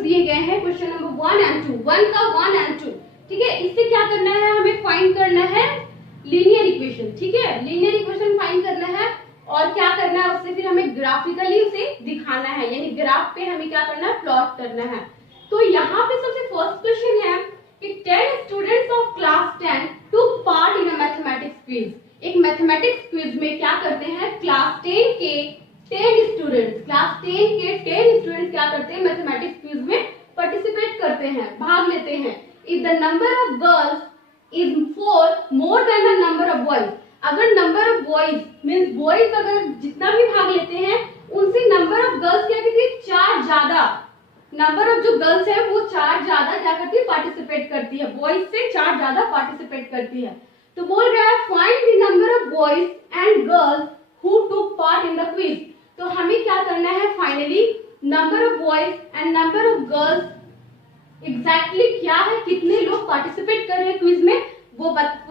Questions दिए गए हैं, क्वेश्चन नंबर 1 एंड 2, 1 का 1 एंड 2, ठीक है। इससे क्या करना है, हमें फाइंड करना है लीनियर इक्वेशन, ठीक है। लीनियर इक्वेशन फाइंड करना है और क्या करना है, उससे फिर हमें ग्राफिकली उसे दिखाना है, यानी ग्राफ पे हमें क्या करना है, प्लॉट करना है। तो यहाँ पे सबसे फर्स्ट क्वेश्चन है कि 10 students of class 10 took part in a mathematics quiz. एक मैथमेटिक्स क्विज में क्या करते हैं, क्लास 10 के 10 स्टूडेंट्स क्या करते हैं, मैथमेटिक्स क्विज में पार्टिसिपेट करते हैं, भाग लेते हैं। If the number of girls is 4 more than the number of boys, अगर number of boys means boys अगर जितना भी भाग लेते हैं उनसे नंबर ऑफ गर्ल्स क्या करती है, 4 ज्यादा, नंबर ऑफ जो गर्ल्स है वो 4 ज्यादा क्या करती है, पार्टिसिपेट करती है, बॉयज से 4 ज्यादा पार्टिसिपेट करती है। तो बोल रहा है find the number of boys and girls who took part in the quiz. तो हमें क्या करना है, finally number of boys and number of girls exactly क्या है, कितने लोग पार्टिसिपेट कर रहे हैं क्विज में, वो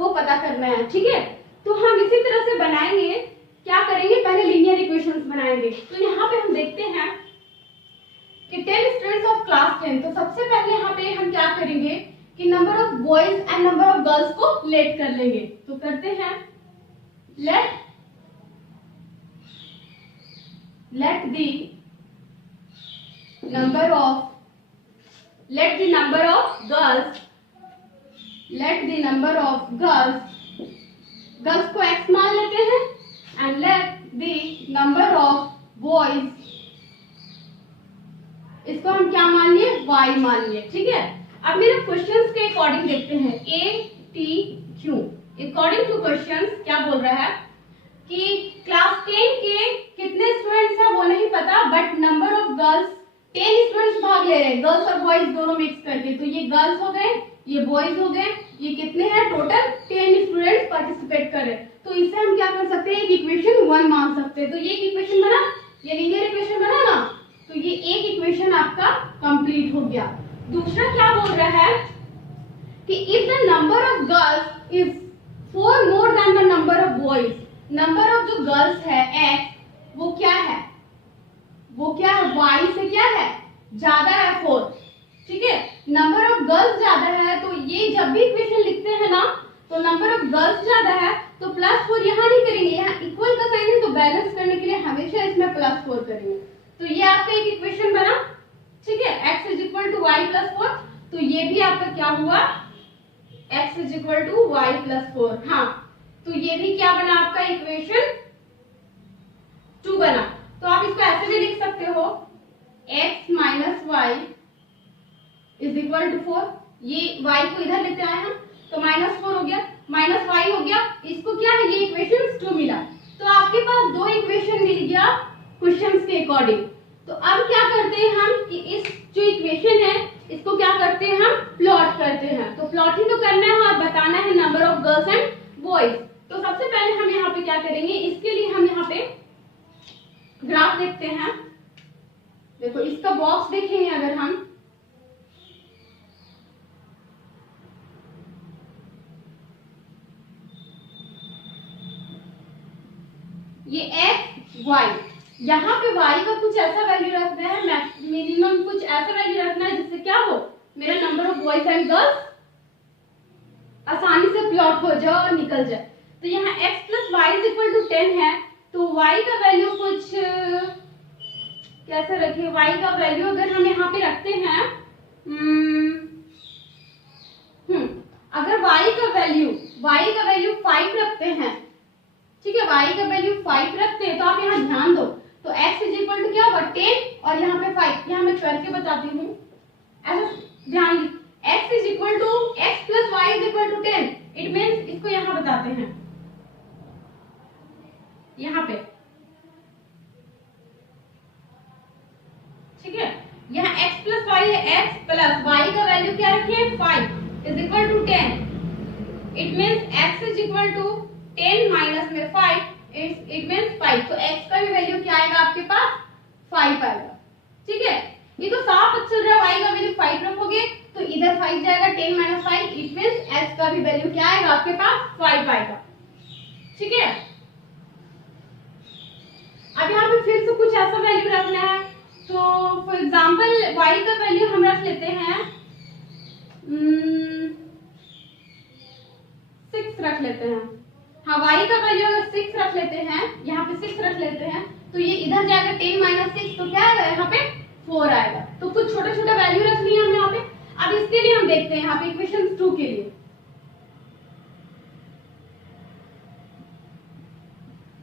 पता करना है, ठीक है। तो हम इसी तरह से बनाएंगे, क्या करेंगे, पहले लीनियर इक्वेशंस बनाएंगे। तो यहाँ पे हम देखते हैं कि 10 स्टूडेंट्स ऑफ क्लास 10, तो सबसे पहले यहाँ पे हम क्या करेंगे कि number of boys and number of girls को लेट कर लेंगे। तो करते हैं let the number of girls को x मान लेते हैं and let the number of boys, इसको हम क्या मान लिए, y मान लिए, ठीक है। अब मेरे क्वेश्चंस के अकॉर्डिंग देखते हैं, ATQ अकॉर्डिंग टू क्वेश्चंस क्या बोल रहा है कि क्लास 10 के कितने स्टूडेंट्स हैं वो नहीं पता, but number of girls 10 students भाग ले रहे हैं, गर्ल्स और बॉयज दोनों मिक्स करके। तो ये गर्ल्स हो गए, ये बॉयज हो गए, ये कितने हैं, टोटल 10 स्टूडेंट्स पार्टिसिपेट कर रहे हैं। तो इससे हम क्या कर सकते हैं, एक इक्वेशन 1 मान सकते हैं। तो ये एक इक्वेशन बना, ये लीनियर इक्वेशन बना ना, तो ये एक इक्वेशन आपका कंप्लीट हो गया। दूसरा क्या बोल रहा है कि if the number of girls is 4 more than the number of boys, number of जो गर्ल्स है x, वो क्या है, y से क्या है, ज्यादा है 4, ठीक है। नंबर ऑफ गर्ल्स ज्यादा है, तो ये जब भी इक्वेशन लिखते हैं ना, तो नंबर ऑफ गर्ल्स ज्यादा है तो +4 यहाँ नहीं करेंगे, यहाँ इक्वल का साइन है, तो बैलेंस करने के लिए हमेशा इसमें +4 करेंगे। तो ये आपका एक इक्वेशन बना, ठीक है, x is equal to Y plus 4। तो ये भी आपका क्या हुआ, x is equal to Y plus 4। हाँ, तो ये भी क्या बना आपका, इक्वेशन 2 बना। तो आप इसको ऐसे भी लिख सकते हो, x minus Y is equal to 4, ये y को इधर लेते आए हम, तो -4 हो गया, माइनस वाई हो गया, इसको क्या है, ये इक्वेशन 2 मिला। तो आपके पास 2 इक्वेशन मिल गया क्वेश्चंस के अकॉर्डिंग। तो अब क्या करते हैं हम कि इस जो इक्वेशन है इसको क्या करते हैं, हम प्लॉट करते हैं। तो प्लॉटिंग तो करना है और बताना है number of girls and boys. तो सबसे पहले हम यहाँ पे क्या करेंगे, इसके लिए हम यहाँ पे ग्राफ देखते हैं। देखो इसका बॉक्स देखेंगे अगर हम, ये x y, यहाँ पे y का कुछ ऐसा वैल्यू रखना है, मिनिमम कुछ ऐसा वैल्यू रखना है जिससे क्या हो, मेरा number of boys and girls आसानी से प्लॉट हो जाए और निकल जाए। तो यहाँ x plus Y is equal to 10 है, तो y का वैल्यू कुछ कैसे रखें, y का वैल्यू अगर हम यहाँ पे रखते हैं, अगर y का वैल्यू 5 रखते हैं, ठीक है, y का वैल्यू 5 रखते हैं, तो आप यहाँ ध्यान दो, तो x इज इक्वल टू क्या होगा 10 और यहाँ पे 5, यहाँ मैं करके बताती हूँ, ऐसा ध्यान, x is equal to x plus Y is equal to 10, it means इसको यहाँ बताते हैं, यहाँ पे, ठीक है, यहाँ x प्लस वाई है, x प्लस वाई का वैल्यू क्या रखिए 5 is equal to 10, it means x is equal to 10 minus में 5, इट मीन्स 5। तो x का भी वैल्यू क्या आएगा आपके पास 5 आएगा, ठीक है। ये तो साफ चल रहा है, y का वैल्यू 5 रखोगे तो इधर 5 जाएगा, 10 माइनस 5, इट मीन्स x का भी वैल्यू क्या आएगा आपके पास 5 आएगा, ठीक है। अब यहाँ पे फिर से कुछ ऐसा वैल्यू रखना है, तो फॉर एग्जाम्पल y का वैल्यू हम लेते हैं। हाँ, y का वैल्यू अगर 6 रख लेते हैं, यहाँ पे 6 रख लेते हैं, तो ये इधर जाएगा 10 माइनस 6, तो क्या आएगा यहाँ पे 4 आएगा। तो कुछ छोटे छोटे वैल्यू रख लिए हमने यहाँ पे। अब इसके लिए हम देखते हैं यहाँ पे इक्वेशन 2 के लिए।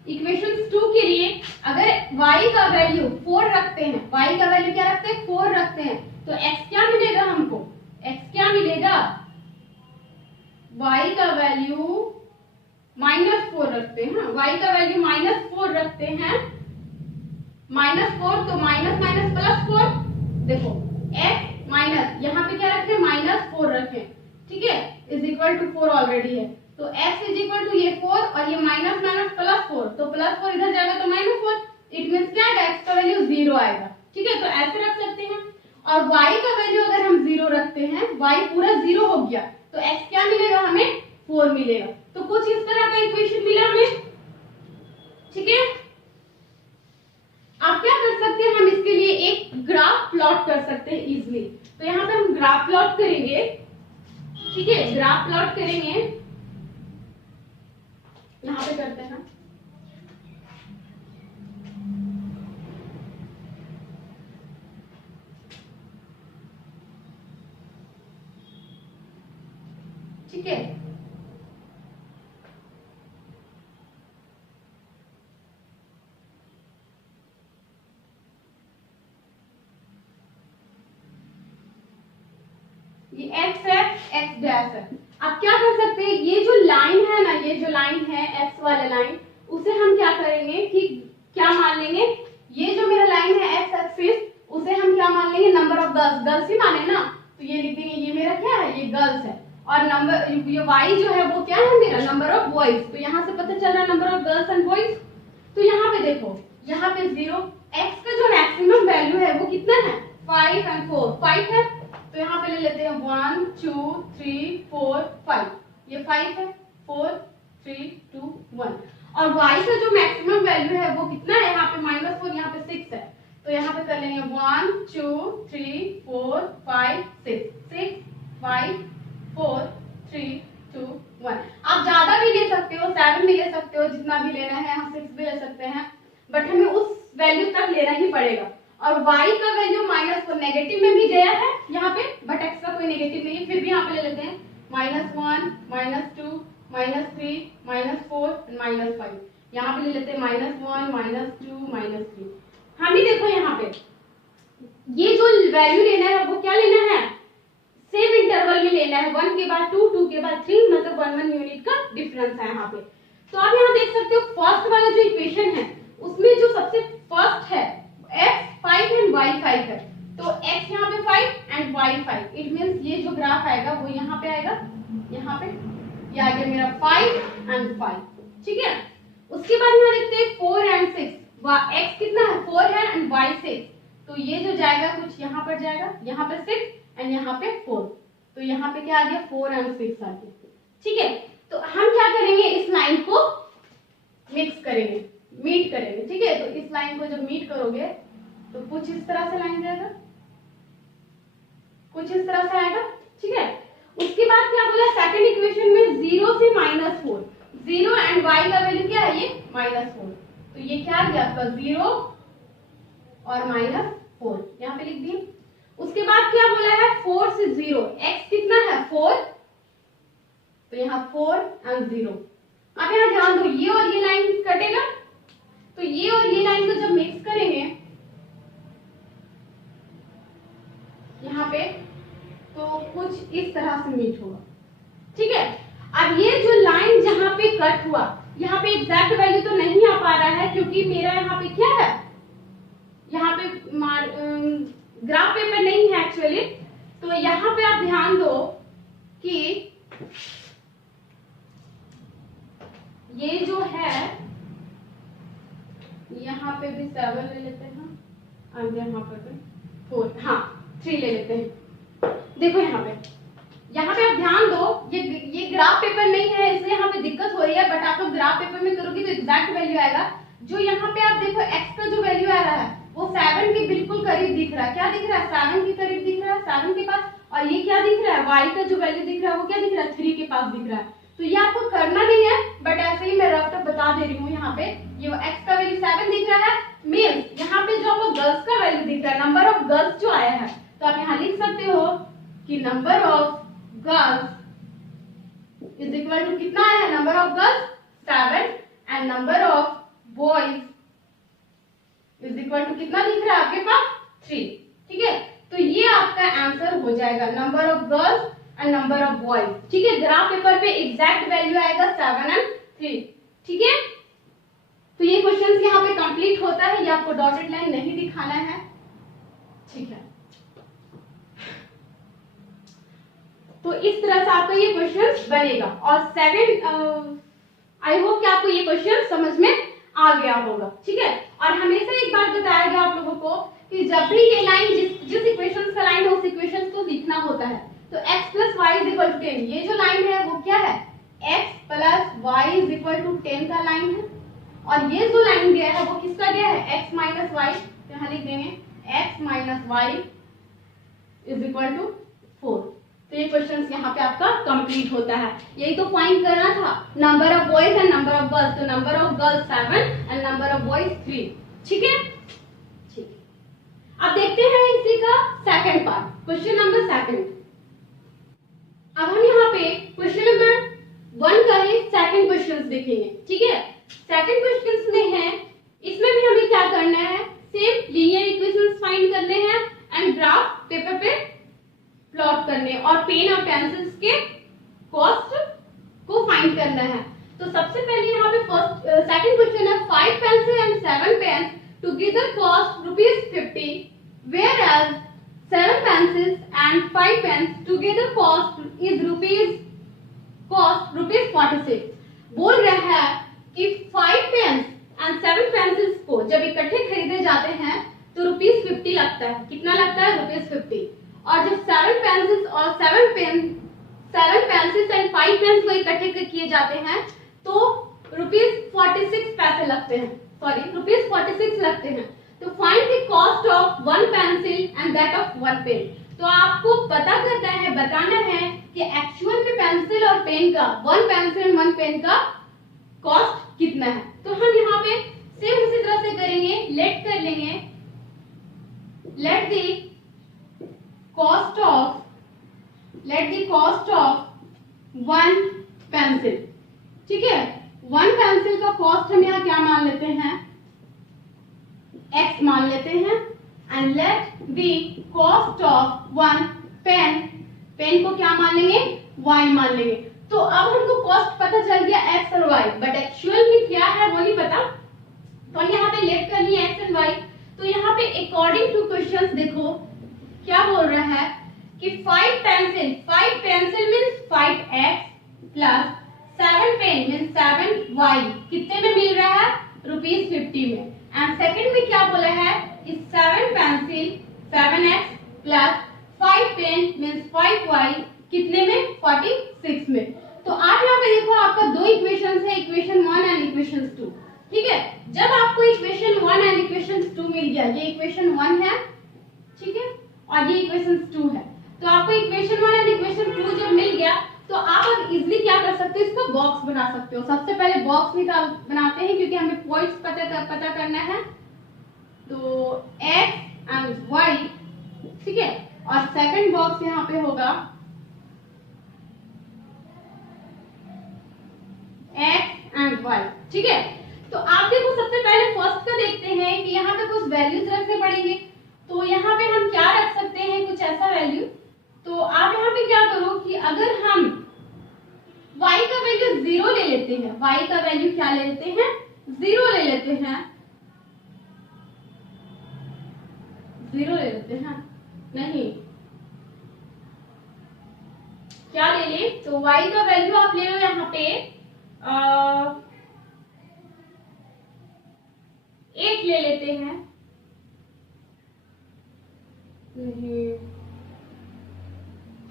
इक्वेशन 2 के लिए अगर y का वैल्यू 4 रखते हैं, y का वैल्यू क्या रखते हैं 4 रखते हैं, तो x क्या मिलेगा हमको, x क्या मिलेगा, y का वैल्यू -4 रखते हैं। y का वैल्यू -4 रखते हैं, -4 तो माइनस माइनस प्लस 4, देखो x माइनस यहाँ पे क्या रखें -4 रखें, ठीक है, इज इक्वल टू 4 ऑलरेडी है, तो x इज इक्वल टू ये 4 और ये माइनस माइनस प्लस 4, तो प्लस 4 इधर जाएगा तो -4, इट मींस क्या आएगा x का वैल्यू 0 आएगा, ठीक है। तो ऐसे रख सकते हैं। और y का वैल्यू अगर हम 0 रखते हैं, y पूरा 0 हो गया, तो x क्या मिलेगा हमें 4 मिलेगा। तो कुछ इस तरह का इक्वेशन मिला हमें, ठीक है। आप क्या कर सकते हैं, हम इसके लिए एक ग्राफ प्लॉट कर सकते हैं इजीली। तो यहाँ पे हम ग्राफ प्लॉट करेंगे, ठीक है, ग्राफ प्लॉट करेंगे, यहाँ पे करते हैं। ठीक है, ये x है, x डैश है। अब क्या कर सकते हैं, ये जो लाइन है ना, ये जो लाइन है x वाला लाइन, उसे हम क्या करेंगे कि क्या मान लेंगे, ये जो मेरा लाइन है x एक्सिस, उसे हम क्या मान लेंगे नंबर ऑफ गर्ल्स, गर्ल्स ही माने ना, तो ये लिख देंगे ये मेरा क्या है, ये गर्ल्स है, और नंबर ये y जो है वो क्या है मेरा नंबर ऑफ बॉयज, तो यहाँ से पता चल रहा है number of girls and boys. तो यहाँ पे देखो, यहाँ पे 0, x का जो मैक्सिमम वैल्यू है वो कितना है 5 एंड 4, 5 है, तो यहाँ पे ले लेते हैं 1 2 3 4 5, ये 5 है, 4 3 2 1, और y का जो मैक्सिमम वैल्यू है वो कितना है, यहाँ पे -4, यहाँ पे 6 है, तो यहाँ पे कर लेंगे 1 2 3 4 5 6, 6 5 4 3 2 1। आप ज्यादा भी ले सकते हो, 7 भी ले सकते हो, जितना भी लेना है, हम 6 भी ले सकते हैं, बट हमें उस वैल्यू तक लेना ही पड़ेगा। और y का वैल्यू -4 नेगेटिव में भी गया है यहाँ पे, बट x का कोई नेगेटिव नहीं है, फिर भी यहाँ पे ले लेते हैं -1 -2 -3 -4 -5, यहाँ पे ले लेते हैं -1 -2 -3। हम ही देखो यहाँ पे ये जो वैल्यू लेना है वो क्या लेना है, सेम इंटरवल में लेना है, 1 के बाद 2 2 के बाद 3, मतलब 1 यूनिट का डिफरेंस है यहाँ पे। तो आप यहाँ देख सकते हो फर्स्ट वाला जो इक्वेशन है उसमें जो सबसे फर्स्ट है x 5 एंड y 5 है, तो x यहाँ पे 5 एंड y 5, इट मींस ये जो ग्राफ आएगा वो यहाँ पे आएगा, यहाँ पे ये आ गया मेरा 5 एंड 5, ठीक है। उसके बाद यहाँ देखते हैं 4 एंड 6, x कितना है 4 है एंड y 6, तो ये जो जाएगा कुछ यहाँ पर जाएगा, यहाँ पे 6 एंड यहाँ पे 4, तो यहाँ पे क्या आ गया 4 एंड 6 आ गया, ठीक है। तो हम क्या करेंगे, इस लाइन को मिक्स करेंगे, मीट करेंगे, ठीक है। तो इस लाइन को जब मीट करोगे तो कुछ इस तरह से लाइन जाएगा, कुछ इस तरह से आएगा, ठीक है। उसके बाद क्या बोला, सेकंड इक्वेशन में 0 से -4, 0 एंड y का वैल्यू क्या है ये -4, तो ये क्या आ गया आपका 0 और -4, यहाँ पे लिख दिए। उसके बाद क्या बोला है 4 से 0, x कितना है 4, तो यहाँ 4 एंड 0। अब यहाँ ध्यान दो, ये और ये लाइन कटेगा, तो ये और ये लाइन को जब मिक्स करेंगे यहाँ पे, तो कुछ इस तरह से मीट होगा, ठीक है। अब ये जो लाइन जहां पे कट हुआ, यहाँ पे एग्जैक्ट वैल्यू तो नहीं आ पा रहा है क्योंकि मेरा यहाँ पे क्या है, यहाँ पे ग्राफ पेपर नहीं है एक्चुअली, तो यहाँ पे आप ध्यान दो कि ये जो है यहाँ पे भी 7 ले लेते हैं, और यहाँ पर भी 4, हाँ 3 ले लेते हैं। देखो यहाँ पे आप ध्यान दो, ये ग्राफ पेपर नहीं है इसलिए यहाँ पे दिक्कत हो रही है, बट आप लोग ग्राफ पेपर में करोगे तो एग्जैक्ट वैल्यू आएगा। जो यहाँ पे आप देखो x का जो वैल्यू आ रहा है वो 7 के बिल्कुल करीब दिख रहा है, क्या दिख रहा है 7 के करीब दिख रहा है, 7 के पास, और ये क्या दिख रहा है y का जो वैल्यू दिख रहा है वो क्या दिख रहा है 3 के पास दिख रहा है। तो ये आपको करना नहीं है, बट ऐसे ही मैं रफ बता दे रही हूँ। यहाँ पे ये x का वैल्यू 7 दिख रहा है, मीन्स यहाँ पे जो आपको गर्ल्स का वैल्यू दिख रहा है, नंबर ऑफ गर्ल्स जो आया है, तो आप यहाँ लिख सकते हो कि number of girls is equal to कितना है, number of girls 7 and number of boys is equal to कितना दिख रहा है आपके पास 3। ठीक है, तो ये आपका आंसर हो जाएगा, number of girls and number of boys. ठीक है, ग्राफ पेपर पे एग्जैक्ट वैल्यू आएगा 7 एंड 3। ठीक है, तो ये क्वेश्चन यहाँ पे कंप्लीट होता है, ये आपको डॉटेड लाइन नहीं दिखाना है। ठीक है, तो इस तरह से आपका ये क्वेश्चन बनेगा। और सेकंड, आई होप कि आपको ये क्वेश्चन समझ में आ गया होगा। ठीक है, और हमेशा एक बात बताया गया आप लोगों को कि जब भी ये लाइन जिस इक्वेशन का लाइन हो उस इक्वेशन को लिखना होता है। तो x plus Y is equal to 10, ये जो लाइन है वो क्या है, x plus Y is equal to 10 का लाइन है। और ये जो लाइन गया है वो किसका गया है, x माइनस वाई, यहाँ लिख देंगे x minus Y is equal to 4। तो ये क्वेश्चन यहाँ पे आपका कंप्लीट होता है। यही तो फाइंड करना था, number of boys and number of girls. तो number of girls 7 and number of boys 3। ठीक है, ठीक है, अब देखते हैं इसी का second part, question number second. अब हम यहाँ पे क्वेश्चन नंबर 1 का ही सेकंड क्वेश्चन देखेंगे। ठीक है, सेकंड क्वेश्चन में है, इसमें भी हमें क्या करना है, सेम लीनियर इक्वेशंस फाइंड करने हैं एंड ग्राफ पेपर पे प्लॉट करने और पेन और पेंसिल्स के कॉस्ट को फाइंड करना है। तो सबसे पहले यहाँ पे फर्स्ट सेकंड क्वेश्चन है, 5 pencil and 7 pen together cost ₹50, whereas 7 pencils and 5 pens together cost ₹46। बोल रहा है कि 5 पेन्स एंड 7 पेंसिल्स को जब इकट्ठे खरीदे जाते हैं तो ₹50 लगता है। कितना लगता है, ₹50। और जब 7 पेंसिल्स और 7 पेंसिल्स एंड 5 पेन्स को इकट्ठे किए जाते हैं तो ₹46 लगते हैं, सॉरी ₹46 लगते हैं। तो find the cost of 1 pencil and that of 1 pen. तो आपको पता करना है, बताना है कि एक्चुअल में पेंसिल और पेन का, 1 पेंसिल 1 पेन का कॉस्ट कितना है। तो हम यहाँ पे सेम उसी तरह से करेंगे, लेट कर लेंगे, late the cost of 1 pencil. ठीक है, 1 पेंसिल का कॉस्ट हम यहाँ क्या मान लेते हैं, x मान लेते हैं, and let the cost of 1 pen, pen को क्या मान लेंगे, y मान लेंगे। तो अब हमको कॉस्ट पता चल गया x और y, बट एक्चुअल में क्या है वो नहीं पता, तो हम यहाँ पे लेट कर लिए x एंड y। तो यहाँ पे अकॉर्डिंग टू क्वेश्चंस देखो क्या बोल रहा है कि 5 pencil means 5x plus 7 pen means 7y कितने में मिल रहा है, ₹50 में। एंड सेकंड में क्या बोला है कि 7 pencil 7x plus 5 pen means 5y कितने में, 46 में। तो आप यहाँ पे देखो आपका 2 इक्वेशंस है, इक्वेशन 1 एंड इक्वेशन 2। ठीक है, जब आपको इक्वेशन 1 एंड इक्वेशन 2 मिल गया, ये इक्वेशन 1 है, ठीक है, और ये इक्वेशन 2 है, तो आपको इक्वेशन 1 एंड इक्वेशन 2 जब मिल गया तो आप इजीली क्या कर सकते हो, इसको बॉक्स बना सकते हो। सबसे पहले बॉक्स बनाते हैं क्योंकि हमें पॉइंट्स पता करना है। तो x एंड y, ठीक है, और सेकंड बॉक्स यहाँ पे होगा x एंड y। ठीक है, तो आप देखो सबसे पहले फर्स्ट का देखते हैं कि यहाँ पे कुछ वैल्यूज रखने पड़ेंगे। तो यहाँ पे हम क्या रख सकते हैं, कुछ ऐसा वैल्यू। तो आप यहाँ पे क्या करो कि अगर हम y का वैल्यू 0 ले लेते हैं, y का वैल्यू क्या ले लेते हैं, 0 ले लेते हैं, 0 ले लेते हैं, नहीं क्या ले ले, तो y का वैल्यू आप ले लो यहाँ पे 8 ले लेते हैं,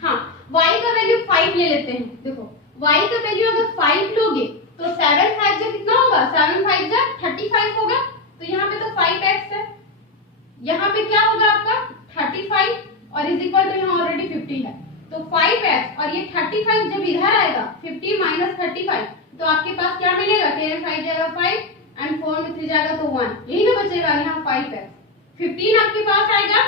हाँ y का वैल्यू 5 ले लेते हैं। देखो y का वैल्यू अगर 5 लोगे तो 7 5 जा कितना होगा, 7 5 जा 35 होगा। तो यहाँ पे तो 5x है, यहाँ पे क्या होगा आपका 35 और इज इक्वल टू यहाँ ऑलरेडी 50 है। तो 5x और ये 35 जब इधर आएगा 50 माइनस 35 तो आपके पास क्या मिलेगा, 10 and 5 जाएगा 5 एंड 4 में 3 जाएगा तो 1, यही ना बचेगा यहाँ 5x। 15 आपके पास आएगा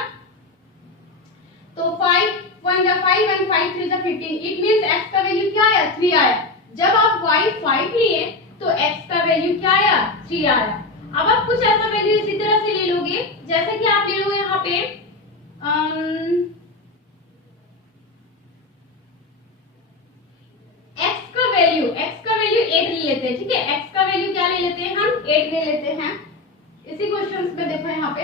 तो 5 1 जा 5 एंड 5 3 जा 15, इट मींस x का वैल्यू क्या आया, 3 आया। जब आप y 5 लिए तो x का वैल्यू क्या आया, 3 आया। अब आप कुछ ऐसा वैल्यू इसी तरह से ले लोगे जैसे कि आप ले लो यहाँ पे x का वैल्यू 8 ले लेते हैं, ठीक है। x का वैल्यू क्या ले लेते हैं हम, 8 ले लेते हैं। इसी क्वेश्चन में देखो यहाँ पे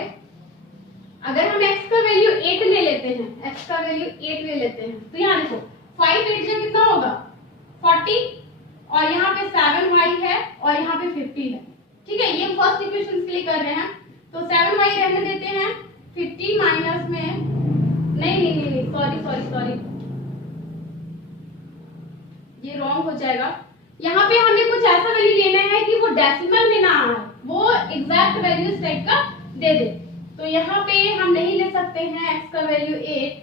अगर हम x का वैल्यू 8 ले लेते हैं, x का वैल्यू 8 ले लेते हैं तो यहाँ देखो 5 8 से कितना होगा 40 और यहाँ पे 7y है और यहाँ पे 50 है, ठीक है। ये फर्स्ट इक्वेशन के लिए कर रहे हैं तो 7y रहने देते हैं, 50 माइनस में नहीं सॉरी ये रॉन्ग हो जाएगा। यहाँ पे हमें कुछ ऐसा वैल्यू लेना है कि वो डेसिमल में ना आए, वो एग्जैक्ट वैल्यू इस टाइप का दे दे। तो यहाँ पे हम नहीं ले सकते हैं x का वैल्यू 8,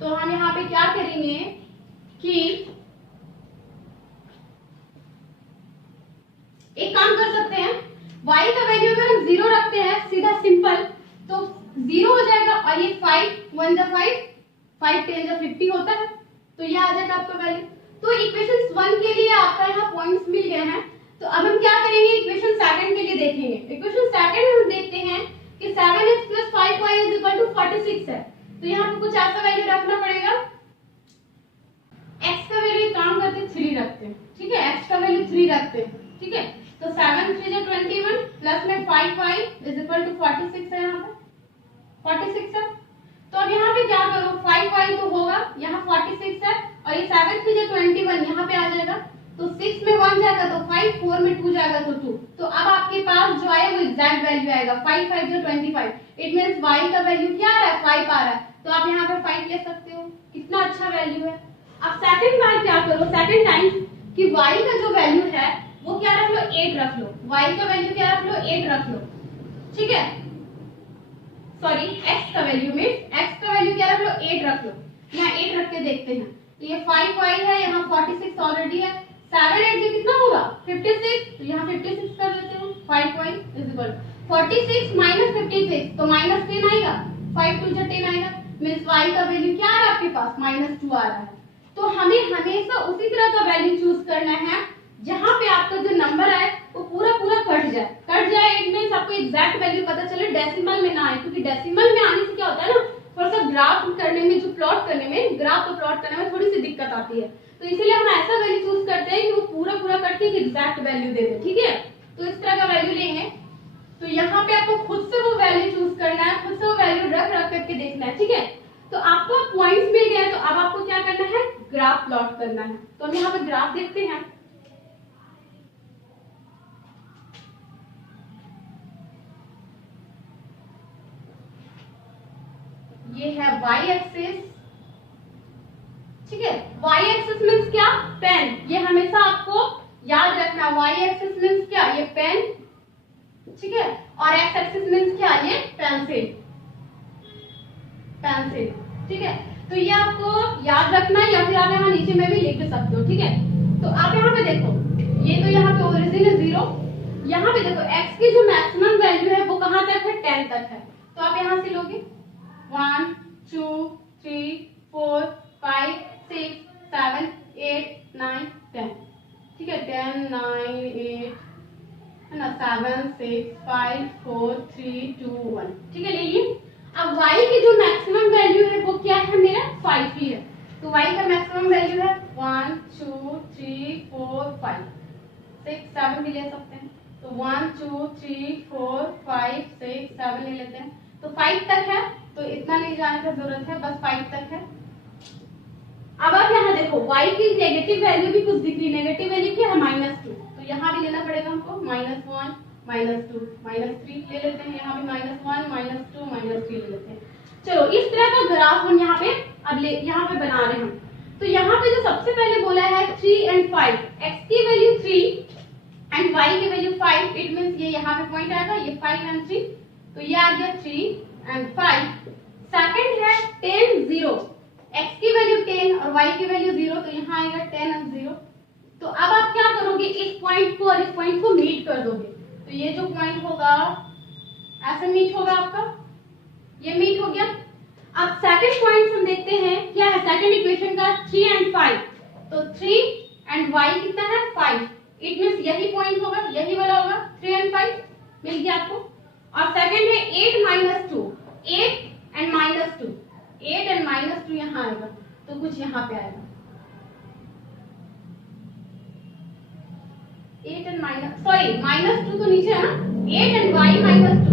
तो हम यहाँ पे क्या करेंगे कि एक काम कर सकते हैं, y का वैल्यू अगर हम 0 रखते हैं सीधा सिंपल तो 0 हो जाएगा और ये 5 1 जा 5 5 10 जा 50 होता है तो ये आ जाएगा आपका वैल्यू। तो इक्वेशन 1 के लिए आपका यहाँ पॉइंट्स मिल गए हैं। तो अब हम क्या करेंगे, इक्वेशन सेकंड के लिए देखेंगे। इक्वेशन सेकंड में हम देखते हैं कि 7x + 5y = 46 है, तो यहाँ पे कुछ ऐसा वैल्यू रखना पड़ेगा। x का वैल्यू काम करते 3 रखते हैं, ठीक है, x का वैल्यू 3 रखते हैं, ठीक है। तो 7 3 जा 21 प्लस में 5y = 46 है, यहाँ पे 46 है। तो अब यहाँ पे क्या करो, 5y तो होगा, यहाँ 46 है और ये 7 3 जा 21 यहाँ पे आ जाएगा तो 6 में 1 जाएगा तो 5 4 में 2 जाएगा तो 2। तो अब आपके पास जो आया वो एग्जैक्ट वैल्यू आएगा 5 5 जा 25, इट मींस y का वैल्यू क्या आ रहा है 5 आ रहा है, तो आप यहाँ पे 5 ले सकते हो। कितना अच्छा वैल्यू है। अब सेकंड बार क्या करो, सेकंड टाइम कि y का जो वैल्यू है वो क्या रख लो, 8 रख लो, y का वैल्यू क्या रख लो, 8 रख लो, ठीक है। सॉरी x का वैल्यू में x का वैल्यू क्या रख लो, 8 रख लो। यहाँ 8 रख के देखते हैं तो ये 5y है, यहाँ 46 ऑलरेडी है, 7 8 से कितना होगा 56, तो यहाँ 56 कर लेते हो। 5y = 46 माइनस 56 तो -10 आएगा, 5 2 जा 10 आएगा, मींस y का वैल्यू क्या आ रहा है आपके पास -2 आ रहा है। तो हमें हमेशा उसी तरह का वैल्यू चूज करना है जहां पे आपका जो नंबर आए वो पूरा कट जाए, इट मींस आपको एग्जैक्ट वैल्यू पता चले, डेसिमल में ना आए, क्योंकि डेसिमल में आने से क्या होता है ना, थोड़ा सा ग्राफ करने में, जो प्लॉट करने में, ग्राफ को प्लॉट करने में थोड़ी सी दिक्कत आती है। तो इसीलिए हम ऐसा वैल्यू चूज करते हैं कि वो पूरा कट के एग्जैक्ट वैल्यू दे दे, ठीक है। तो इस तरह का वैल्यू लेंगे तो यहाँ पे आपको खुद से वो वैल्यू चूज करना है, खुद से वो वैल्यू रख करके देखना है, ठीक है। तो आपको पॉइंट्स मिल गए, तो अब आपको क्या करना है, ग्राफ प्लॉट करना है। तो हम यहाँ पे ग्राफ देखते हैं। ये है y एक्सिस, ठीक है। y एक्सिस मींस क्या, पेन, ये हमेशा आपको याद रखना। y एक्सिस मींस क्या, ये पेन, ठीक है, और x एक्सिस मींस क्या, ये पेंसिल, ठीक है। तो ये आपको याद रखना है, या फिर आप यहाँ नीचे में भी लिख सकते हो, ठीक है। तो आप यहाँ पे देखो, ये तो यहाँ पे ओरिजिन है 0, यहाँ पे देखो x की जो मैक्सिमम वैल्यू है वो कहाँ तक है, 10 तक है। तो आप यहाँ से लोगे 1 2 3 4 5 6 7 8 9 10, ठीक है। 10 9 8 है ना, 7 6 5 4 3 2 1, ठीक है, ले लिए। अब y की जो मैक्सिमम वैल्यू है वो क्या है, मेरा 5 ही है, तो y का मैक्सिमम वैल्यू है 1 2 3 4 5 6 7 भी ले सकते हैं। तो 1 2 3 4 5 6 7 ले लेते हैं, तो 5 तक है, तो इतना नहीं जाने का जरूरत है, बस 5 तक है। अब आप यहाँ देखो y की नेगेटिव वैल्यू भी कुछ दिख रही, नेगेटिव वैल्यू क्या है -2, तो यहाँ भी लेना पड़ेगा हमको -1 -2 -3 ले लेते हैं, यहाँ भी -1 -2 -3 ले लेते हैं। चलो इस तरह का ग्राफ हम यहाँ पे अब यहाँ पे बना रहे हैं। तो यहाँ पे जो सबसे पहले बोला है 3 and 5, x की वैल्यू 3 एंड y की वैल्यू 5, इट मींस ये यहाँ पे पॉइंट आएगा, ये 5 and 3, तो ये आ गया 3 and 5। सेकंड है 10 0, x की वैल्यू y की वैल्यू 0, तो यहाँ आएगा 10 और 0। तो अब आप क्या करोगे, इस पॉइंट को और इस पॉइंट को मीट कर दोगे। तो ये जो पॉइंट होगा ऐसे मीट होगा आपका, ये मीट हो गया। अब सेकंड पॉइंट हम देखते हैं क्या है सेकंड इक्वेशन का, 3 and 5। तो 3 and y कितना है 5, इट मींस यही पॉइंट होगा, यही वाला होगा 3 and 5 मिल गया आपको। और सेकंड है 8 minus 2, 8 and minus 2, 8 and minus 2 यहाँ आएगा, तो कुछ यहाँ पे आएगा 8 and minus 2 तो नीचे है ना, 8 and y minus 2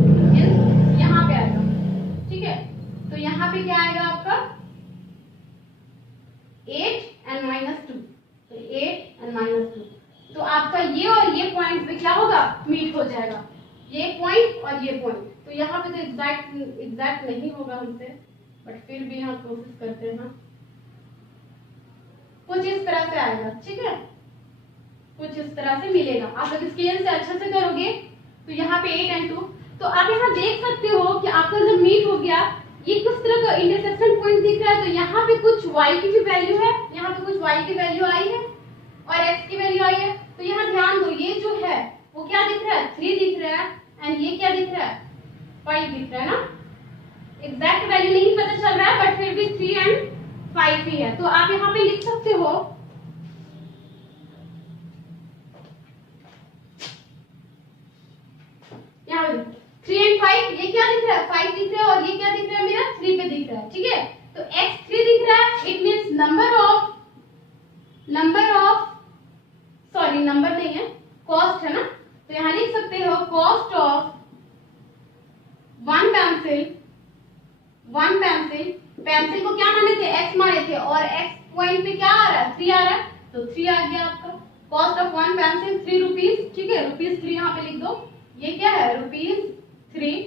यहाँ पे आएगा, ठीक है। तो यहाँ पे क्या आएगा आपका 8 and minus 2, तो 8 and minus 2। तो आपका ये और ये पॉइंट पे क्या होगा, मीट हो जाएगा, ये पॉइंट और ये पॉइंट। तो यहाँ पे तो एग्जैक्ट नहीं होगा हमसे, बट फिर भी हम कोशिश करते हैं, कुछ इस तरह से आएगा, ठीक है, कुछ इस तरह से मिलेगा। आप अगर स्केल से अच्छे से करोगे तो यहाँ पे 8 and 2, तो आप यहाँ देख सकते हो कि आपका जब मीट हो गया, ये किस तरह का इंटरसेक्शन पॉइंट दिख रहा है। तो यहाँ पे कुछ y की भी वैल्यू है, यहाँ पे कुछ y की वैल्यू आई है और x की वैल्यू आई है। तो यहाँ ध्यान दो, ये जो है वो क्या दिख रहा है, 3 दिख रहा है, एंड ये क्या दिख रहा है, 5 दिख रहा है ना। एग्जैक्ट वैल्यू नहीं पता चल रहा है, बट फिर भी 3 and 5 ही है। तो आप यहाँ पे लिख सकते हो यहाँ 3 and 5, ये क्या दिख रहा है 5 दिख रहा है, और ये क्या दिख रहा है मेरा 3 पे दिख रहा है, ठीक है। तो x 3 दिख रहा है, इट मींस नंबर नहीं है, कॉस्ट है ना। तो यहाँ लिख सकते हो कॉस्ट ऑफ वन पेंसिल को क्या माने थे, x माने थे, और x पॉइंट पे क्या आ रहा है 3 आ रहा है, तो 3 आ गया आपका। Cost of one pencil 3 rupees, ठीक है, रुपीज 3 यहाँ पे लिख दो, ये क्या है रुपीज 3,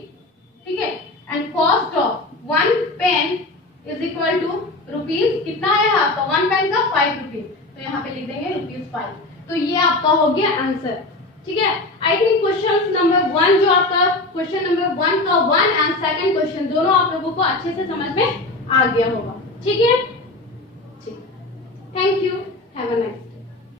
ठीक है। And cost of one pen is equal to rupees कितना है आपका, वन पेन का 5 रुपीज, तो यहाँ पे लिख देंगे रुपीज 5। तो ये आपका हो गया आंसर, ठीक है। आई थिंक क्वेश्चन नंबर 1 जो आपका क्वेश्चन नंबर 1 का 1 एंड सेकंड क्वेश्चन दोनों आप लोगों को अच्छे से समझ में आ गया होगा, ठीक है, ठीक, थैंक यू।